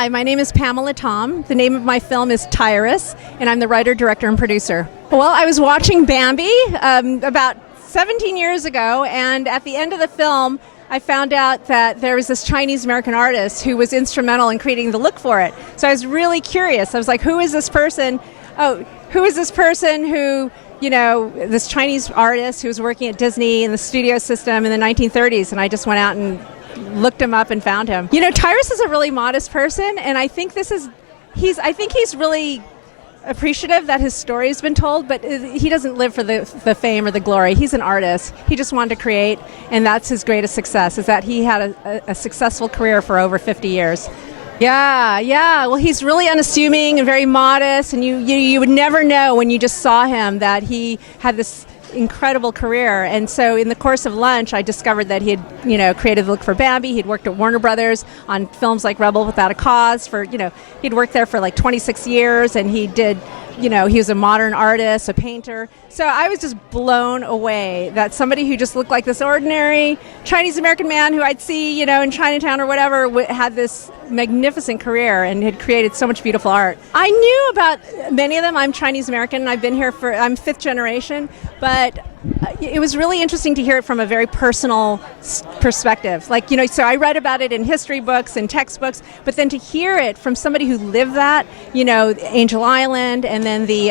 Hi, my name is Pamela Tom. The name of my film is Tyrus, and I'm the writer, director, and producer. Well, I was watching Bambi about 17 years ago, and at the end of the film, I found out that there was this Chinese-American artist who was instrumental in creating the look for it. So I was really curious. I was like, who is this person? Who is this person who, this Chinese artist who was working at Disney in the studio system in the 1930s? And I just went out and looked him up and found him. Tyrus is a really modest person, and I think he's really appreciative that his story's been told, but he doesn't live for the fame or the glory. He's an artist. He just wanted to create, and that's his greatest success, is that he had a successful career for over 50 years. Yeah. Well, he's really unassuming and very modest, and you would never know when you just saw him that he had this incredible career. And so in the course of lunch, I discovered that he had, created the look for Bambi. He'd worked at Warner Brothers on films like Rebel Without a Cause he'd worked there for like 26 years, and he did, he was a modern artist, a painter. So I was just blown away that somebody who just looked like this ordinary Chinese-American man who I'd see, in Chinatown or whatever, had this magnificent career and had created so much beautiful art. I knew about many of them. I'm Chinese-American, and I've been here I'm fifth generation, but it was really interesting to hear it from a very personal perspective. So I read about it in history books and textbooks, but then to hear it from somebody who lived that, Angel Island, and then the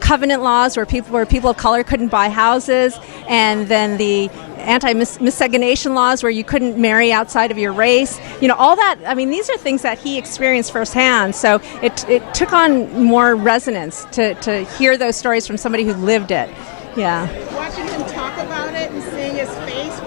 covenant laws where people of color couldn't buy houses, and then the anti-miscegenation laws where you couldn't marry outside of your race. All that, these are things that he experienced firsthand. So it took on more resonance to hear those stories from somebody who lived it. Yeah. Watching him talk about it and seeing his face it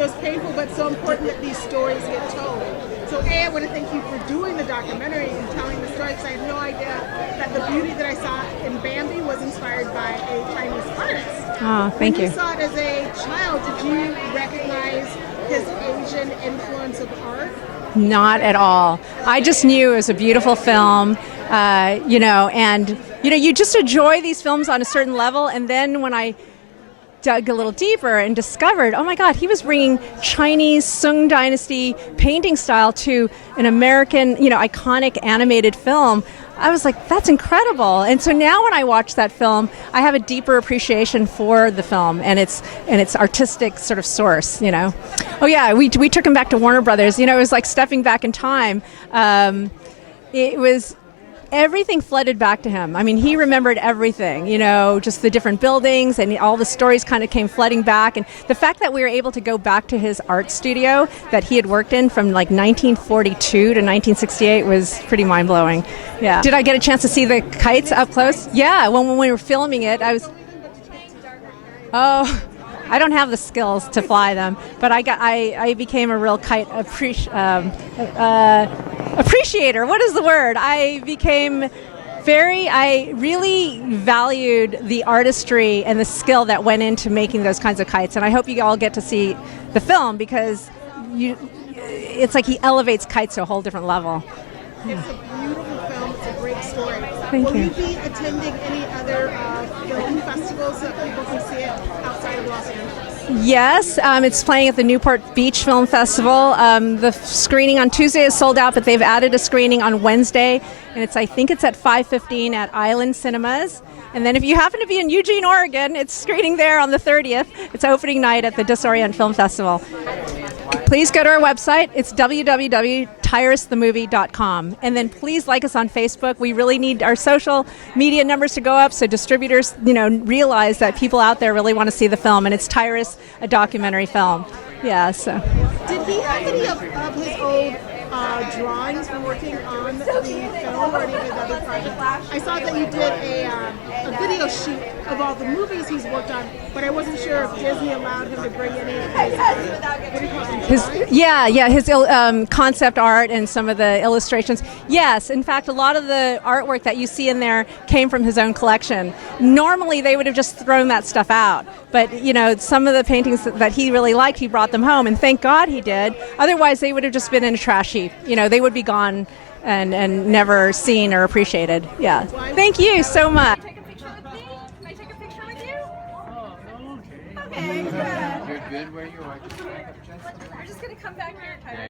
was painful, but so important that these stories get told. So I want to thank you for doing the documentary and telling the story, because I had no idea that the beauty that I saw in Bambi was inspired by a Chinese artist. Oh, thank you. When you saw it as a child, did you recognize his Asian influence of art? Not at all. I just knew it was a beautiful film, and you just enjoy these films on a certain level, and then when I dug a little deeper and discovered, oh my God, he was bringing Chinese Sung Dynasty painting style to an American, iconic animated film. I was like, that's incredible. And so now when I watch that film, I have a deeper appreciation for the film and its artistic sort of source, Oh yeah, we took him back to Warner Brothers. It was like stepping back in time. It was everything flooded back to him. He remembered everything, just the different buildings, and all the stories kind of came flooding back. And the fact that we were able to go back to his art studio that he had worked in from like 1942 to 1968 was pretty mind-blowing. Yeah. Did I get a chance to see the kites up close? Yeah, when we were filming it, I don't have the skills to fly them, but I became a real kite appreciator. What is the word? I really valued the artistry and the skill that went into making those kinds of kites, and I hope you all get to see the film, because it's like he elevates kites to a whole different level. It's a beautiful film. It's a great story. Thank you. Will you be attending any other film festivals so that people can see it outside of Los Angeles? Yes, it's playing at the Newport Beach Film Festival. The screening on Tuesday is sold out, but they've added a screening on Wednesday, and I think it's at 5:15 at Island Cinemas. And then if you happen to be in Eugene, Oregon, it's screening there on the 30th. It's opening night at the Disorient Film Festival. Please go to our website. It's www.tyrusthemovie.com. And then please like us on Facebook. We really need our social media numbers to go up so distributors, realize that people out there really want to see the film. And it's Tyrus, a documentary film. Yeah, so. Did he have any of his old drawings from working on the film or any of his other projects? I saw that you did a video shoot of all the movies he's worked on, but I wasn't sure if Disney allowed him to bring any of his concept art and some of the illustrations. Yes, in fact, a lot of the artwork that you see in there came from his own collection. Normally, they would have just thrown that stuff out, but some of the paintings that he really liked, he brought them home, and thank God he did. Otherwise, they would have just been in a trash heap. They would be gone and never seen or appreciated. Yeah. Thank you so much. Take a picture with me? Can I take a picture with you? Oh, okay. Okay, good. You're good where you are. We're just going to come back here, Tyler.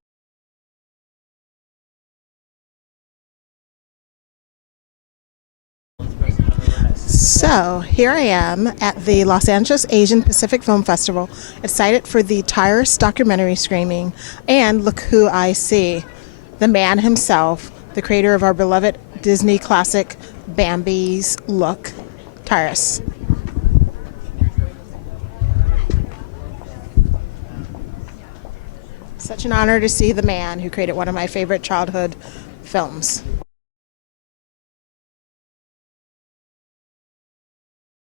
So here I am at the Los Angeles Asian Pacific Film Festival, excited for the Tyrus documentary screening, and look who I see. The man himself, the creator of our beloved Disney classic Bambi's look, Tyrus. Such an honor to see the man who created one of my favorite childhood films.